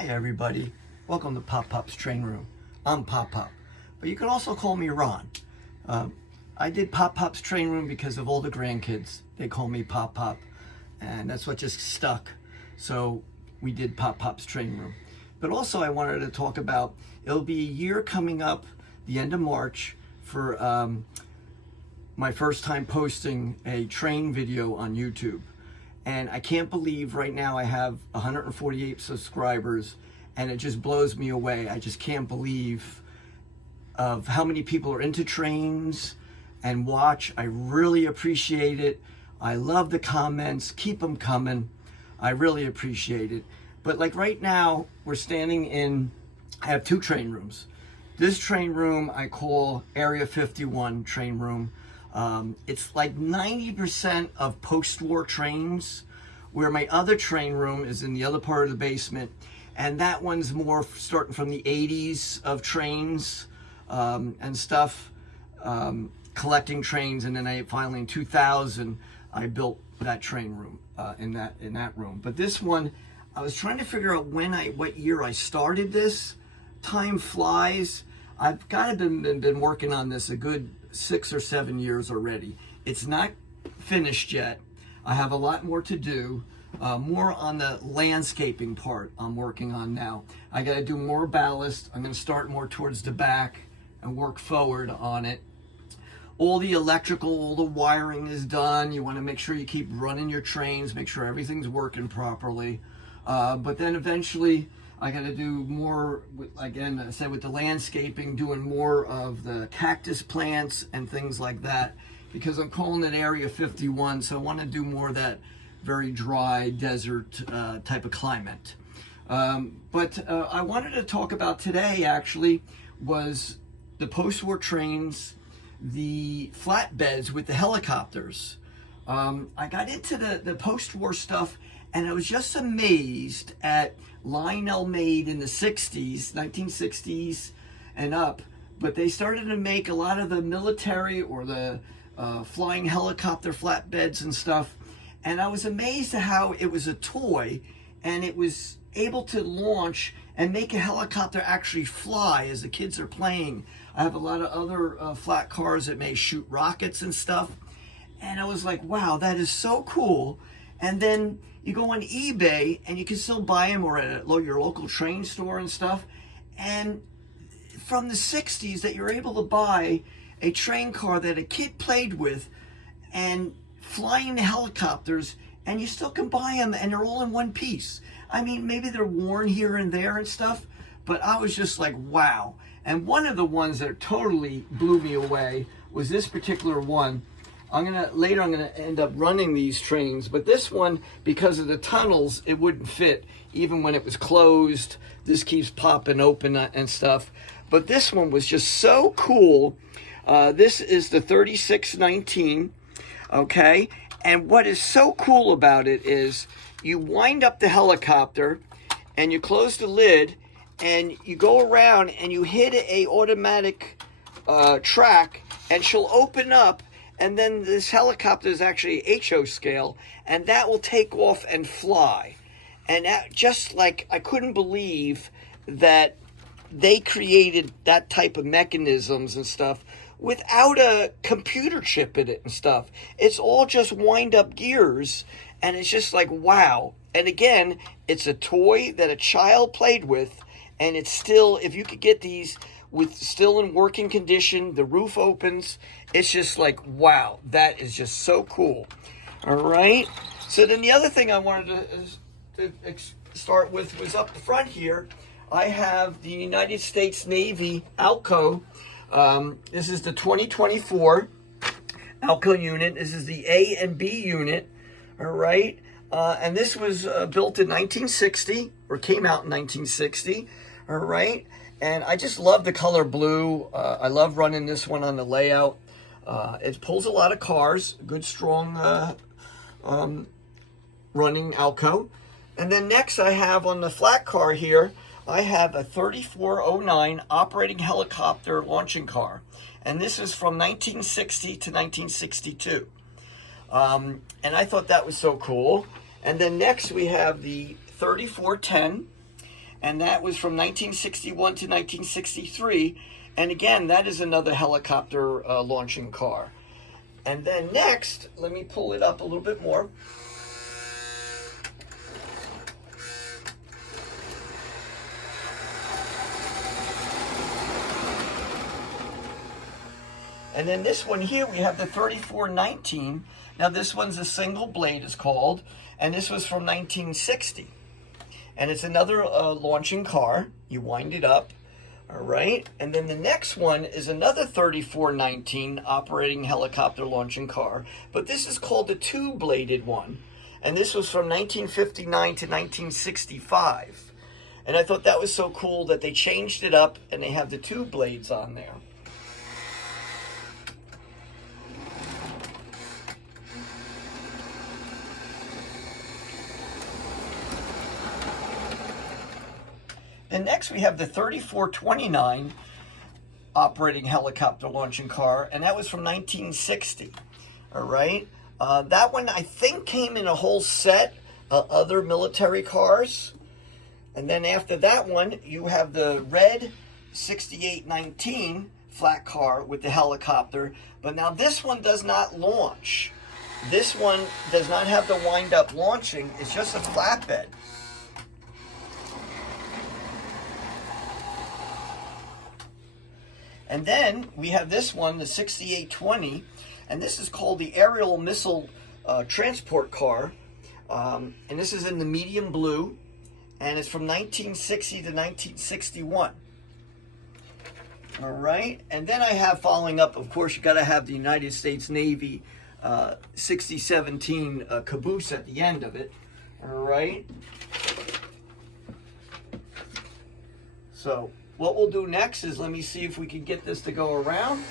Hi everybody, welcome to Pop Pop's Train Room. I'm Pop Pop, but you can also call me Ron. I did Pop Pop's Train Room because of all the grandkids. They call me Pop Pop, and that's what just stuck. So we did Pop Pop's Train Room. But also I wanted to talk about, it'll be a year coming up, the end of March, for my first time posting a train video on YouTube. And I can't believe right now I have 148 subscribers, and it just blows me away. I just can't believe of how many people are into trains and watch. I really appreciate it. I love the comments. Keep them coming. I really appreciate it. But like right now, we're standing in, I have two train rooms. This train room I call Area 51 train room. It's like 90% of post-war trains, where my other train room is in the other part of the basement, and that one's more starting from the 80s of trains and stuff, collecting trains, and then I finally in 2000 I built that train room in that room. But this one, I was trying to figure out what year I started this. Time flies. I've kind of been working on this a good 6 or 7 years already. It's not finished yet. I have a lot more to do. More on the landscaping part I'm working on now. I got to do more ballast. I'm going to start more towards the back and work forward on it. All the electrical, all the wiring is done. You want to make sure you keep running your trains, make sure everything's working properly. But then eventually I got to do more, again, I said with the landscaping, doing more of the cactus plants and things like that, because I'm calling it Area 51, so I want to do more of that very dry desert type of climate. But I wanted to talk about today, actually, was the post-war trains, the flatbeds with the helicopters. I got into the post-war stuff, and I was just amazed at Lionel made in the 60s, 1960s and up, but they started to make a lot of the military or the flying helicopter flatbeds and stuff. And I was amazed at how it was a toy and it was able to launch and make a helicopter actually fly as the kids are playing. I have a lot of other flat cars that may shoot rockets and stuff. And I was like, wow, that is so cool. And then you go on eBay and you can still buy them, or at your local train store and stuff. And from the 60s that you're able to buy a train car that a kid played with and flying the helicopters, and you still can buy them and they're all in one piece. I mean, maybe they're worn here and there and stuff, but I was just like, wow. And one of the ones that totally blew me away was this particular one. Later I'm gonna end up running these trains, but this one, because of the tunnels, it wouldn't fit even when it was closed. This keeps popping open and stuff. But this one was just so cool. This is the 3619, okay? And what is so cool about it is you wind up the helicopter and you close the lid and you go around and you hit a automatic track, and she'll open up. And then this helicopter is actually HO scale, and that will take off and fly. And that, just like, I couldn't believe that they created that type of mechanisms and stuff without a computer chip in it and stuff. It's all just wind up gears, and it's just like, wow. And again, it's a toy that a child played with, and it's still, if you could get these with still in working condition, the roof opens, it's just like, wow, that is just so cool. All right. So then the other thing I wanted to start with was up the front here. I have the United States Navy ALCO. This is the 2024 ALCO unit. This is the A and B unit. All right. And this was built in 1960, or came out in 1960. All right. And I just love the color blue. I love running this one on the layout. It pulls a lot of cars, good strong running ALCO. And then next I have on the flat car here, I have a 3409 operating helicopter launching car. And this is from 1960 to 1962. And I thought that was so cool. And then next we have the 3410. and that was from 1961 to 1963. And again, that is another helicopter launching car. And then next, let me pull it up a little bit more. And then this one here, we have the 3419. Now this one's a single blade, it's called, and this was from 1960. And it's another launching car. You wind it up, all right? And then the next one is another 3419 operating helicopter launching car, but this is called the two-bladed one. And this was from 1959 to 1965. And I thought that was so cool that they changed it up and they have the two blades on there. And next we have the 3429 operating helicopter launching car, and that was from 1960, all right? That one, I think, came in a whole set of other military cars. And then after that one, you have the red 6819 flat car with the helicopter. But now this one does not launch. This one does not have the wind-up launching. It's just a flatbed. And then we have this one, the 6820, and this is called the Aerial Missile Transport Car. And this is in the medium blue, and it's from 1960 to 1961. All right, and then I have following up, of course, you got to have the United States Navy 6017 caboose at the end of it. All right. So what we'll do next is, let me see if we can get this to go around.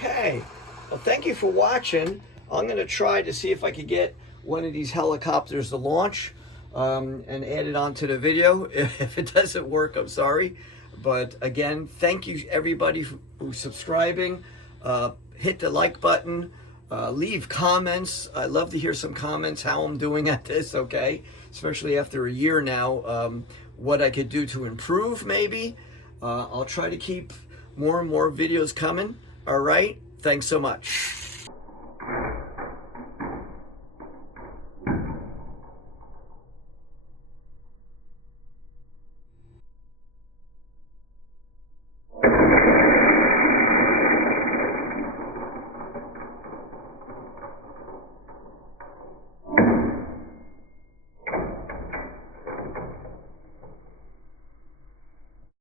Okay, well, thank you for watching. I'm going to try to see if I could get one of these helicopters to launch and add it onto the video. If it doesn't work, I'm sorry. But again, thank you everybody who's subscribing. hit the like button. Leave comments. I'd love to hear some comments how I'm doing at this, okay? Especially after a year now, what I could do to improve maybe. I'll try to keep more and more videos coming. All right? Thanks so much.